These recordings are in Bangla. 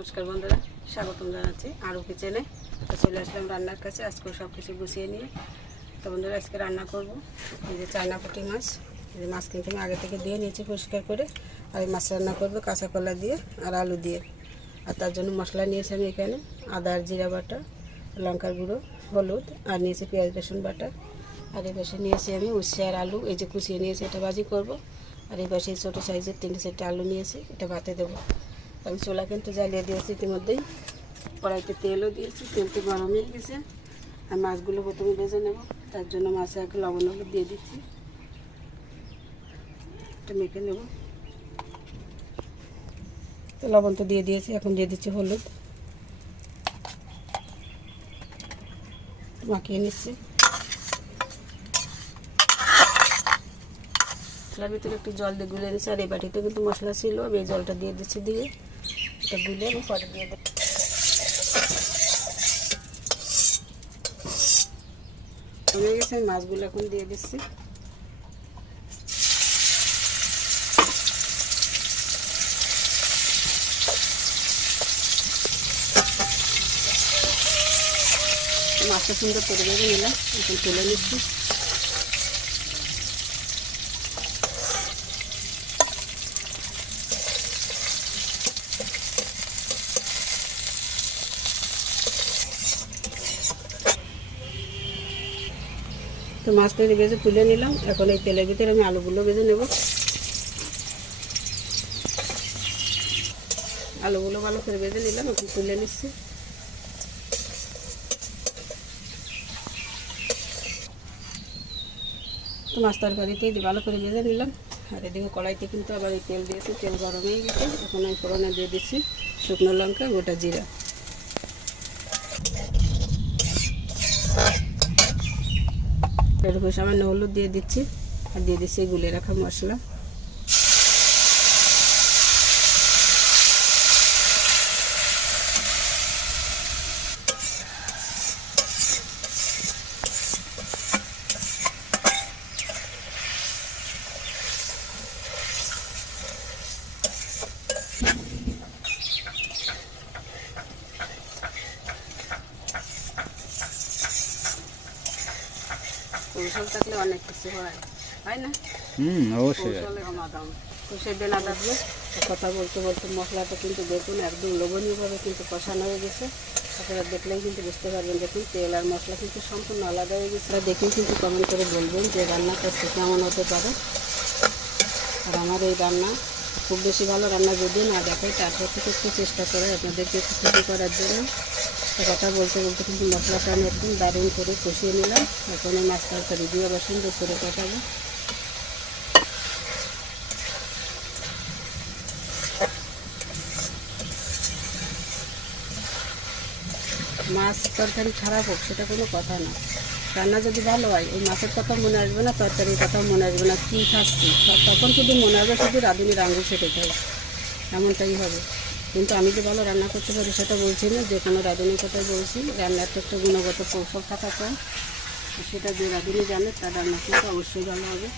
নমস্কার বন্ধুরা, স্বাগতম জানাচ্ছি আরও কিচেনে। তো চলে আসলাম রান্নার কাছে। আজকে সব কিছু গুছিয়ে নিয়ে তো বন্ধুরা আজকে রান্না করব এই যে চায়না পুঁটি মাছ। এই যে মাছ কিন্তু আমি আগে থেকে দিয়ে নিয়েছি পরিষ্কার করে। আর এই মাছ রান্না করবো কাঁচা কলা দিয়ে আর আলু দিয়ে। আর তার জন্য মশলা নিয়েছি আমি এখানে আদা আর জিরা বাটা, লঙ্কার গুঁড়ো, হলুদ, আর নিয়েছি পেঁয়াজ রসুন বাটা। আর এই পাশে নিয়েছি আমি উচ্ছে আর আলু, এই যে কুচিয়ে নিয়েছি, এটা ভাজি করব। আর এই পাশে ছোটো সাইজের 3-4টে আলু নিয়েছি, এটা ভাতে দেবো। আমি চুলা কিন্তু জ্বালিয়ে দিয়েছি ইতিমধ্যেই। কড়াইতে তেলও দিয়েছি, তেলটা গরম হয়ে গেছে। আর মাছগুলো প্রথমে ভেজে নেব, তার জন্য মাছে আগে লবণ হলুদ দিয়ে দিচ্ছি, এটা মেখে নেব। তো লবণ তো দিয়ে দিয়েছি, এখন দিয়ে দিচ্ছি হলুদ, মাখিয়ে নিচ্ছি। মশলার ভিতরে একটু জল দিয়ে গুলে দিচ্ছি। আর এই বাটিতে কিন্তু মশলা ছিল, আমি এই জলটা দিয়ে দিচ্ছি, দিয়ে এটা গুলে আমি পরে দিয়ে দেবো। হয়ে গেছে, আমি মাছগুলো এখন দিয়ে দিচ্ছি। মাছটা সুন্দর করে ভেজে নিলাম, এখন তুলে নিচ্ছি। তো মাছটা ভেজে তুলে নিলাম। এখন এই তেলের ভিতরে আমি আলুগুলো ভেজে নেব। আলুগুলো ভালো করে ভেজে নিলাম, এখন তুলে নিচ্ছি। তো মাছ তরকারিতেই ভালো করে ভেজে নিলাম। আর এদিকে কড়াইতে কিন্তু আবার এই তেল দিয়েছি, তেল গরম হয়ে গেছে। এখন আমি ফোড়নে দিয়ে দিচ্ছি শুকনো লঙ্কা, গোটা জিরা। এরকম সামান্য হলুদ দিয়ে দিচ্ছি, আর দিয়ে দিচ্ছি গুলে রাখা মশলা। কৌশল থাকলে অনেক কিছু হয়, হয় না? অবশ্যই। কষে বেনা থাকবে। কথা বলতে বলতে মশলাটা কিন্তু দেখুন একদম লোভনীয়ভাবে কিন্তু কষানো হয়ে গেছে। আপনারা দেখলেই কিন্তু বুঝতে পারবেন। দেখুন তেল আর মশলা কিন্তু সম্পূর্ণ আলাদা হয়ে গেছে। দেখেই কিন্তু কমেন্ট করে বলবেন যে রান্নাটা কেমন হতে পারে। আর আমার এই রান্না খুব বেশি ভালো রান্না যদি না দেখাই, তারপর থেকে একটু চেষ্টা করে আপনাদেরকে একটু খুশি করার জন্য। কথা বলতে বলতে কিন্তু মশলাটা আমি একদম দারুণ করে কষিয়ে নিলাম। এখন এই মাছ তরকারি দিয়ে আবার সুন্দর করে কষাবো। মাছ তরকারি খারাপ হোক সেটা কোনো কথা না, রান্না যদি ভালো হয় ওই মাছের কথা মনে আসবে না, তরকারির কথা মনে আসবে না, কী খাচ্ছি তখন শুধু মনে হবে শুধু রাঁধুনির আঙুল ছেটে খাই, এমনটাই হবে। কিন্তু আমি যে ভালো রান্না করতে পারি সেটা বলছি না, যে কোনো রাঁধুনির কথাই বলছি। রান্নার তো একটা গুণগত কৌশল থাকা চাই, সেটা যে রাঁধুনি জানে তার রান্না কিন্তু অবশ্যই ভালো হবে।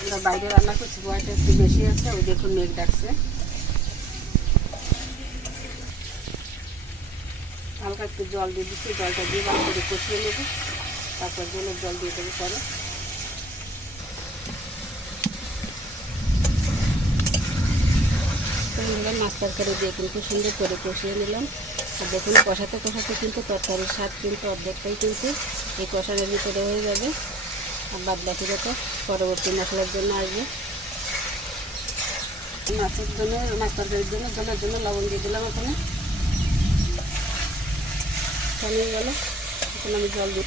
আমরা বাইরে রান্না করছি, বয়টা একটু বেশি আছে, ওই দেখুন মেঘ ডাকছে। হালকা একটু জল দিয়ে দিচ্ছি, জলটা দিয়ে ভালো করে কষিয়ে নেব, তারপর জলের জল দিয়ে দেবো পরে। মাছ তরকারি দিয়ে কিন্তু সুন্দর করে কষিয়ে নিলাম। আর দেখুন কষাতে কষাতে কিন্তু তরকারির স্বাদ কিন্তু অর্ধেকটাই কিন্তু এই কষানোর ভিতরে হয়ে যাবে। আর বাদ বাকি যত পরবর্তী মশলার জন্য আসবে। মাছের জন্য, মাছ তরকারির জন্য জলের জন্য লবণ দিয়ে দিলাম। ওখানে কমিয়ে গেল, এখন আমি জল দিই।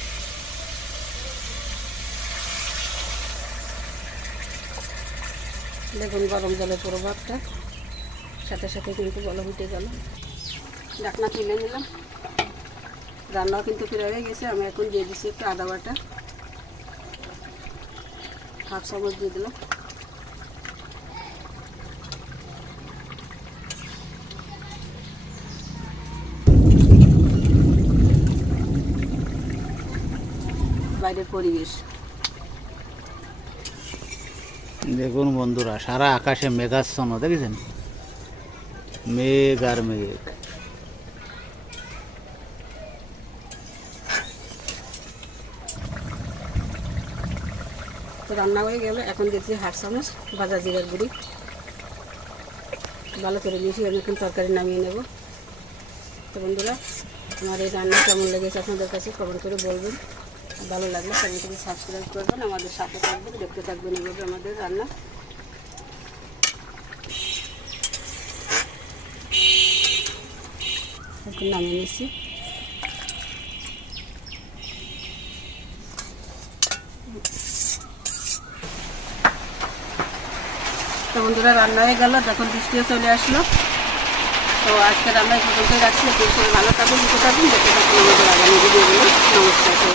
দেখুন গরম জলের প্রভাবটা সাথে সাথে কিন্তু গলা উঠে গেল। ঢাকনা তুলে নিলাম, রান্নাও কিন্তু ফিরে হয়ে গেছে। আমি এখন দিয়ে দিচ্ছি একটু আদা বাটা, 1/2 চামচ দিয়ে দিলাম। বাইরের পরিবেশ দেখুন বন্ধুরা, সারা আকাশে মেঘাচ্ছন্ন, দেখেছেন? মেঘ আর মেঘ। তো রান্না হয়ে গেলে এখন দিচ্ছি 1/2 চামচ ভাজা জিরার গুঁড়ি, ভালো করে মিশিয়ে আমি এখন তরকারি নামিয়ে নেব। তো বন্ধুরা, আমার এই রান্না কেমন লেগেছে আপনাদের কাছে কমেন্ট করে বলবেন। ভালো লাগলে চ্যানেলটিকে সাবস্ক্রাইব করবেন, আমাদের সাথে থাকবেন, দেখতে থাকবেন এইভাবে আমাদের রান্না। এখন নামিয়ে নিচ্ছি। তো বন্ধুরা, রান্না হয়ে গেল, যখন বৃষ্টিও চলে আসলো। তো আজকে রান্না এই পর্যন্তই রাখছি। ভালো থাকবেন, সুস্থ থাকবেন, দেখতে থাকুন আমাদের আগামী ভিডিওগুলো। নমস্কার।